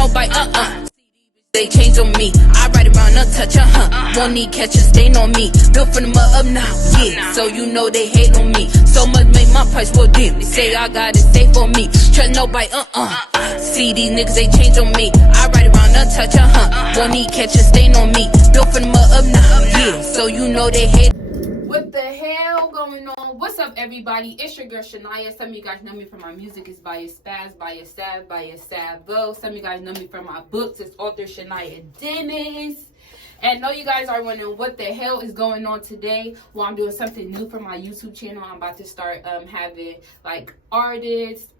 nobody, They change on me. I ride around untouched, Won't need catch a stain on me. Built from the mud up now, yeah. So you know they hate on me. So much make my price for them. They say I got it safe on me. Trust nobody, See these niggas, they change on me. I ride around untouched, Won't need catch a stain on me. Built from the mud up now, yeah. So you know they hate. What the hell going on? What's up, everybody? It's your girl Shaniya. Some of you guys know me from my music. It's by a spaz, by a stab, by a sabo. Some of you guys know me from my books. It's Authorshaniyadennis. And know you guys are wondering what the hell is going on today. Well, I'm doing something new for my YouTube channel. I'm about to start having like artists,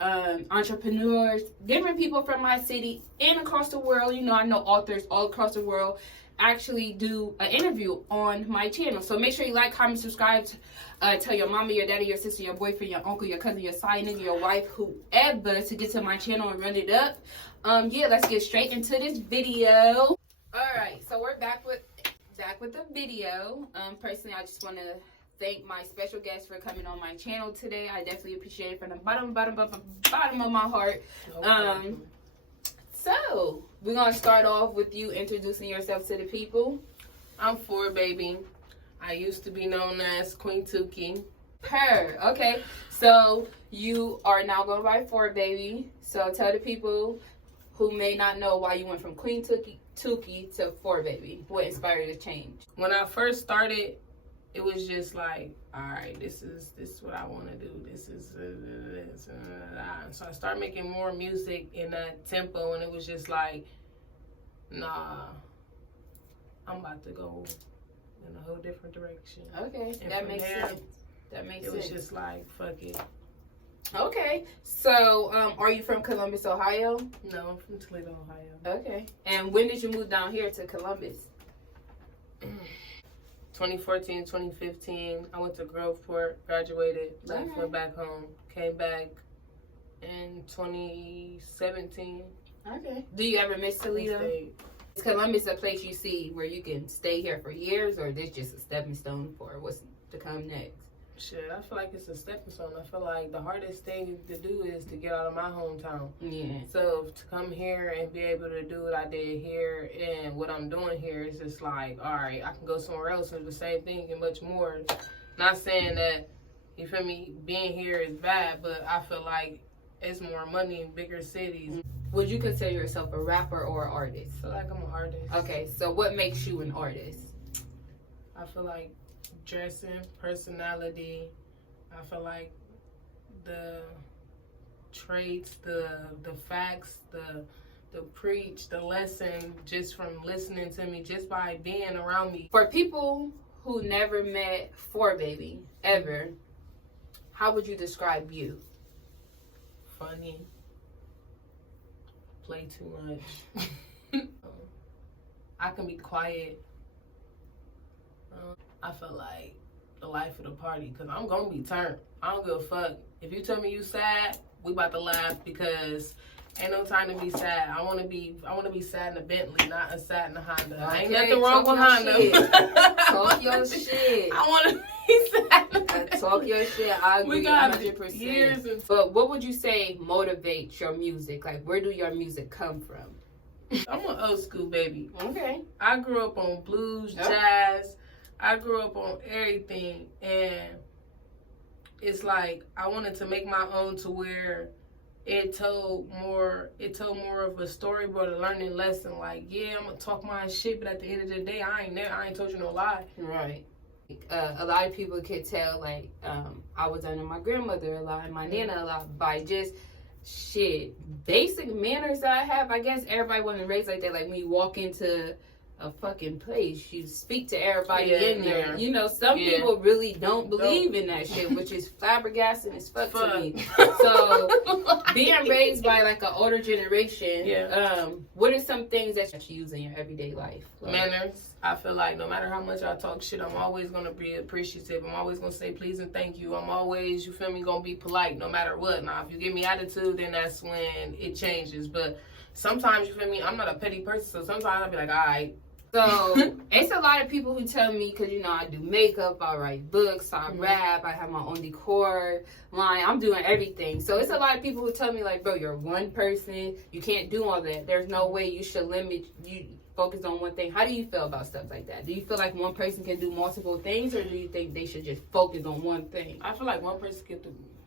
entrepreneurs, different people from my city and across the world. You know, I know authors all across the world actually do an interview on my channel. So make sure you like, comment, subscribe. Tell your mama, your daddy, your sister, your boyfriend, your uncle, your cousin, your side nigga, your wife, whoever, to get to my channel and run it up. Yeah, let's get straight into this video. Alright, so we're back with the video. Personally, I just want to thank my special guest for coming on my channel today. I definitely appreciate it from the bottom of my heart. So, we're going to start off with you introducing yourself to the people. I'm 4Babyy. I used to be known as Queen Tuki. Okay. So, you are now going by 4Babyy. So, tell the people who may not know why you went from Queen Tuki to 4Babyy. What inspired the change? When I first started, it was just like, all right, this is what I want to do. So I started making more music in that tempo, and it was just like, nah, I'm about to go in a whole different direction. Okay, and that makes sense. It was just like, fuck it. Okay, so are you from Columbus, Ohio? No, I'm from Toledo, Ohio. Okay, and when did you move down here to Columbus? 2014, 2015, I went to Groveport, graduated, left, went back home, came back in 2017. Okay. Do you ever miss Toledo? Is Columbus a place you see where you can stay here for years, or is this just a stepping stone for what's to come next? Shit, I feel like it's a stepping stone. I feel like the hardest thing to do is to get out of my hometown. Yeah. So to come here and be able to do what I did here and what I'm doing here is just like, all right, I can go somewhere else and do the same thing and much more. Not saying that, you feel me, being here is bad, but I feel like it's more money in bigger cities. Would you consider yourself a rapper or an artist? I feel like I'm an artist. Okay, so what makes you an artist? I feel like dressing, personality. I feel like the traits, the facts, the preach, the lesson, just from listening to me, just by being around me. For people who never met 4Babyy ever, how would you describe you? Funny. Play too much. I can be quiet. I feel like the life of the party, because I'm going to be turned. I don't give a fuck. If you tell me you sad, we about to laugh, because ain't no time to be sad. I want to be sad in a Bentley, not a sad in a Honda. Okay, ain't nothing wrong with Honda. Talk your shit. I want to be sad. Talk your shit. I agree 100%. Years. But what would you say motivates your music? Like, where do your music come from? I'm an old school baby. Okay. I grew up on blues, jazz. I grew up on everything, and it's like I wanted to make my own to where it told more of a story, but a learning lesson. Like, yeah, I'm gonna talk my shit, but at the end of the day, I ain't told you no lie. Right. A lot of people could tell, like, I was under my grandmother a lot, and my nana a lot, by just basic manners that I have. I guess everybody wasn't raised like that. Like, when you walk into a fucking place, you speak to everybody in there. You know, some people really don't believe in that shit, which is flabbergasting as fuck to me. So being raised by like an older generation, what are some things that you use in your everyday life? Like, manners. I feel like no matter how much I talk shit, I'm always gonna be appreciative. I'm always gonna say please and thank you. I'm always, you feel me, gonna be polite no matter what. Now if you give me attitude, then that's when it changes. But sometimes, you feel me, I'm not a petty person, so sometimes I'll be like, all right, So it's a lot of people who tell me, because you know I do makeup, I write books, I rap, I have my own decor line, I'm doing everything. So it's a lot of people who tell me like, bro, you're one person, you can't do all that. There's no way you should focus on one thing. How do you feel about stuff like that? Do you feel like one person can do multiple things, or do you think they should just focus on one thing? I feel like one person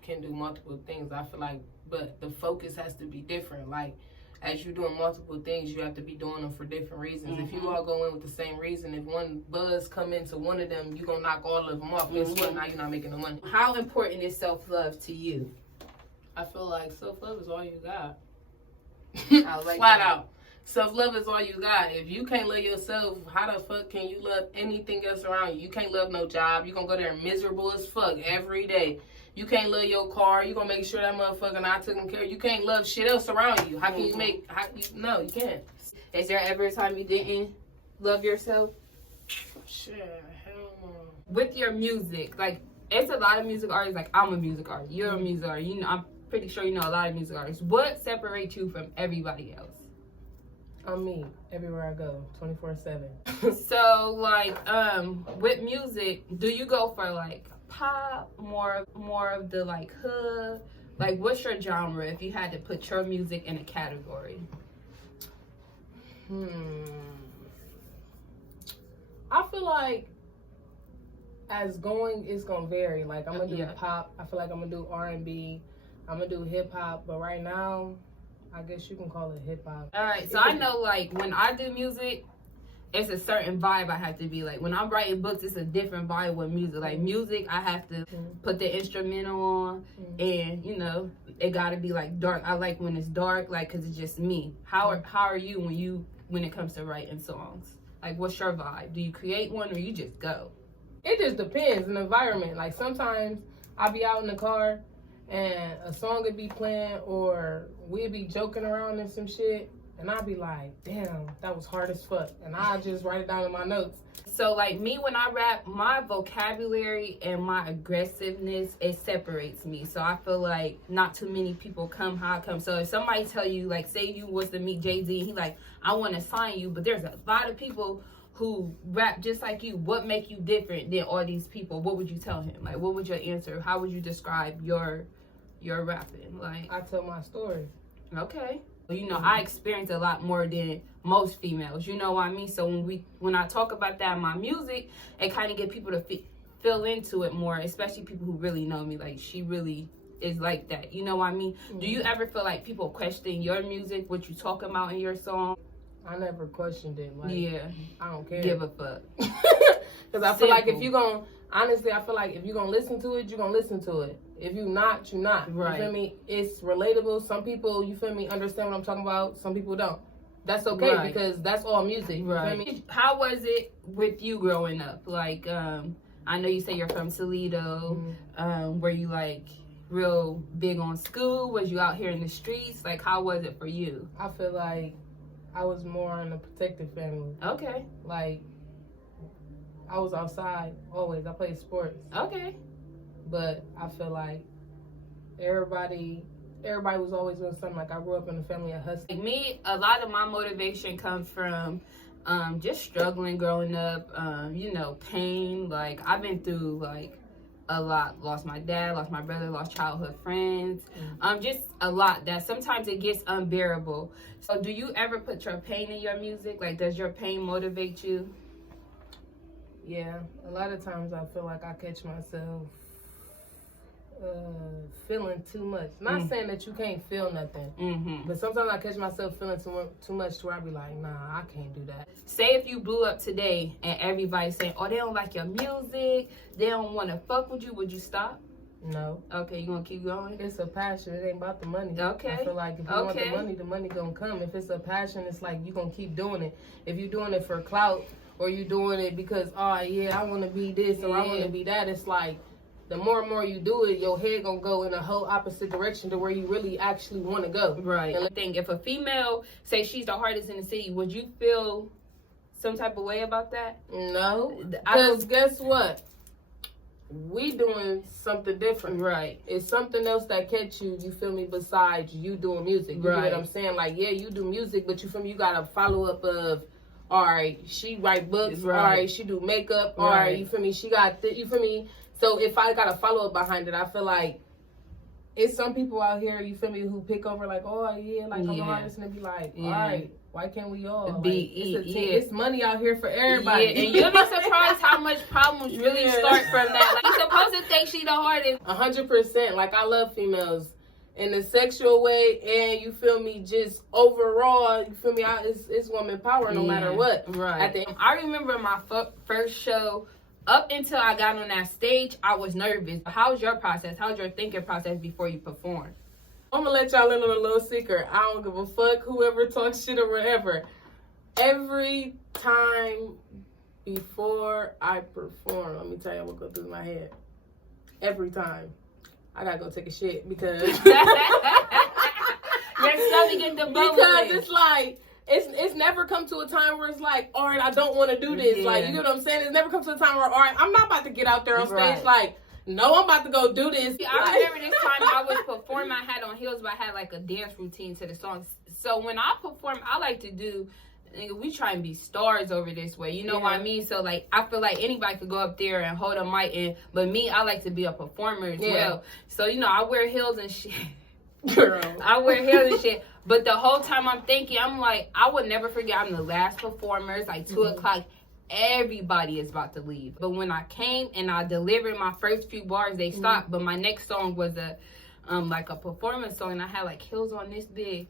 can do multiple things. I feel like, but the focus has to be different. Like, as you're doing multiple things, you have to be doing them for different reasons. If you all go in with the same reason, if one buzz come into one of them, you're going to knock all of them off. Guess what? Now you're not making no money. How important is self-love to you? I feel like self-love is all you got. I like Flat that. out. Self-love is all you got. If you can't love yourself, how the fuck can you love anything else around you? You can't love no job. You're going to go there miserable as fuck every day. You can't love your car. You gonna make sure that motherfucker not taking care of. You can't love shit else around you. How can you make? No, you can't. Is there ever a time you didn't love yourself? Shit, hell no. With your music, like it's a lot of music artists. Like I'm a music artist. You're a music artist. You know, I'm pretty sure you know a lot of music artists. What separates you from everybody else? I'm me everywhere I go, 24/7. So like, with music, do you go for like pop, more of the like hood? Like what's your genre if you had to put your music in a category? I feel like it's gonna vary. Like I'm gonna do pop. I feel like I'm gonna do R&B. I'm gonna do hip hop. But right now, I guess you can call it hip hop. All right. So I know like when I do music, it's a certain vibe I have to be like. When I'm writing books, it's a different vibe with music. Like music, I have to put the instrumental on, and you know, it gotta be like dark. I like when it's dark, like, cause it's just me. How are you when it comes to writing songs? Like, what's your vibe? Do you create one or you just go? It just depends on the environment. Like sometimes I'll be out in the car and a song would be playing, or we'd be joking around and some shit. And I'd be like, damn, that was hard as fuck. And I just write it down in my notes. So, like, me, when I rap, my vocabulary and my aggressiveness, it separates me. So, I feel like not too many people come how I come. So, if somebody tell you, like, say you was to meet Jay-Z, and he like, I want to sign you. But there's a lot of people who rap just like you. What make you different than all these people? What would you tell him? Like, what would your answer? How would you describe your rapping? Like, I tell my story. Okay. You know, I experience a lot more than most females. You know what I mean? So when I talk about that in my music, it kind of get people to feel into it more, especially people who really know me. Like, she really is like that. You know what I mean? Do you ever feel like people question your music, what you talking about in your song? I never questioned it. Like, yeah. I don't care. Give a fuck. Because I feel like if you're going to, honestly, I feel like if you're going to listen to it, you're going to listen to it. If you not, you not. Right. You feel me? It's relatable. Some people, you feel me, understand what I'm talking about. Some people don't. That's okay because that's all music. You feel me? How was it with you growing up? Like, I know you say you're from Toledo. Were you like real big on school? Was you out here in the streets? Like, how was it for you? I feel like I was more in a protected family. Okay. Like, I was outside always. I played sports. Okay. But I feel like everybody was always doing something. Like, I grew up in a family of hustlers. Like me, a lot of my motivation comes from just struggling growing up, you know, pain. Like, I've been through, like, a lot. Lost my dad, lost my brother, lost childhood friends. Just a lot that sometimes it gets unbearable. So do you ever put your pain in your music? Like, does your pain motivate you? Yeah. A lot of times I feel like I catch myself feeling too much. Not saying that you can't feel nothing, but sometimes I catch myself feeling too much to where I be like, nah, I can't do that. Say if you blew up today and everybody's saying, oh, they don't like your music, they don't want to fuck with you, would you stop? No. Okay, you gonna keep going? It's a passion. It ain't about the money. Okay. I feel like if you want the money gonna come. If it's a passion, it's like you gonna keep doing it. If you're doing it for clout or you doing it because, oh yeah, I want to be this or I want to be that, it's like, the more and more you do it, your head gonna go in a whole opposite direction to where you really actually want to go. Right. And if a female say she's the hardest in the city, would you feel some type of way about that? No, because guess what? We doing something different. Right. It's something else that catch you. You feel me? Besides you doing music. You know what I'm saying? Like, yeah, you do music, but you feel me? You got a follow up of all right, she write books, Right. all right, she do makeup, all right, you feel me? She got, you feel me? So if I got a follow-up behind it, I feel like it's some people out here, you feel me, who pick over like, oh, yeah, like, I'm an artist, and they be like, all right, why can't we all? Like, it's money out here for everybody. Yeah, and you'll be surprised how much problems really start from that. Like, you're supposed to think she the hardest. 100%. Like, I love females in a sexual way, and you feel me, just overall, you feel me, it's woman power no matter what. Right. I remember my first show. Up until I got on that stage, I was nervous. How's your process? How's your thinking process before you perform? I'm gonna let y'all in on a little secret. I don't give a fuck whoever talks shit or whatever. Every time before I perform, let me tell you what goes through my head. Every time, I gotta go take a shit because Your stomach get the bubbling. Because it's like it's never come to a time where it's like, all right, I don't want to do this. Like, you know what I'm saying? It's never come to a time where, all right, I'm not about to get out there on stage like, no, I'm about to go do this. I remember this time I was performing, I had on heels, but I had like a dance routine to the song. So when I perform, I like to do, we try and be stars over this way. You know what I mean? So like, I feel like anybody could go up there and hold a mic, but me, I like to be a performer as well. So, you know, I wear heels and shit. Girl. I wear heels and shit. But the whole time I'm thinking, I'm like, I would never forget I'm the last performer. It's like 2 o'clock. Everybody is about to leave. But when I came and I delivered my first few bars, they stopped. But my next song was a like a performance song, and I had like heels on this big.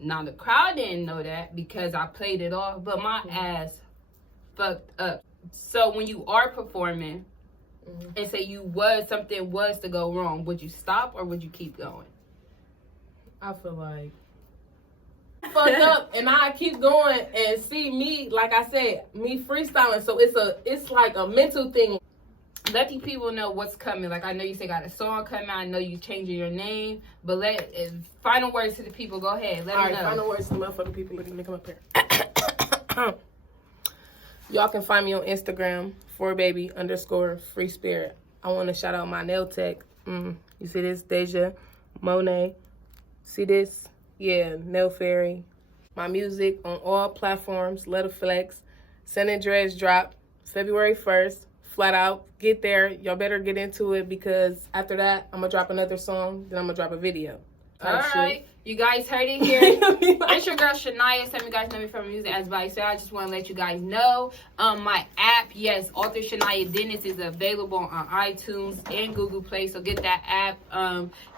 Now the crowd didn't know that because I played it off, but my ass fucked up. So when you are performing and say something was to go wrong, would you stop or would you keep going? I feel like fucked up and I keep going and see me, like I said, me freestyling. So it's like a mental thing. Let these people know what's coming. Like, I know you say got a song coming. I know you changing your name, but final words to the people. Go ahead. Let them know. Final words to the motherfucking people. Let me come up here. Y'all can find me on Instagram, 4Babyy_free spirit. I want to shout out my nail tech. You see this? Deja Monet. See this? Yeah, Nail Fairy. My music on all platforms. Let it flex. Send and Dreads drop February 1st. Flat out. Get there. Y'all better get into it because after that, I'm going to drop another song. Then I'm going to drop a video. All right. You guys heard it here. It's your girl Shaniya. Some of you guys know me from music as by. So I just want to let you guys know my app, yes, Authorshaniyadennis is available on iTunes and Google Play. So get that app.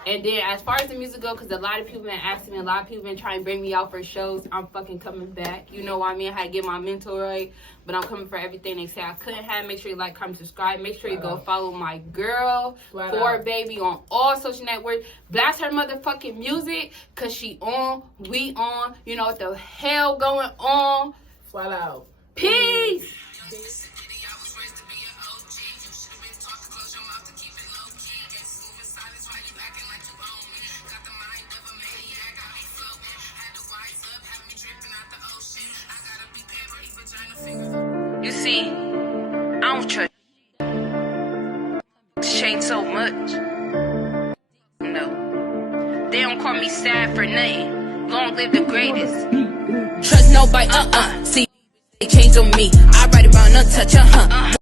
And then as far as the music go, because a lot of people been asking me, a lot of people been trying to bring me out for shows. I'm fucking coming back. You know what I mean? I had to get my mental right. But I'm coming for everything they say I couldn't have. Make sure you like, comment, subscribe. Make sure you go follow my girl, 4Babyy, on all social networks. Blast her motherfucking music, because she on, we on. You know what the hell going on. Flat out. Peace. You see, I don't trust change so much. No, they don't call me sad for nothing. Long live the greatest. Trust nobody, see, they change on me. I ride around untouched,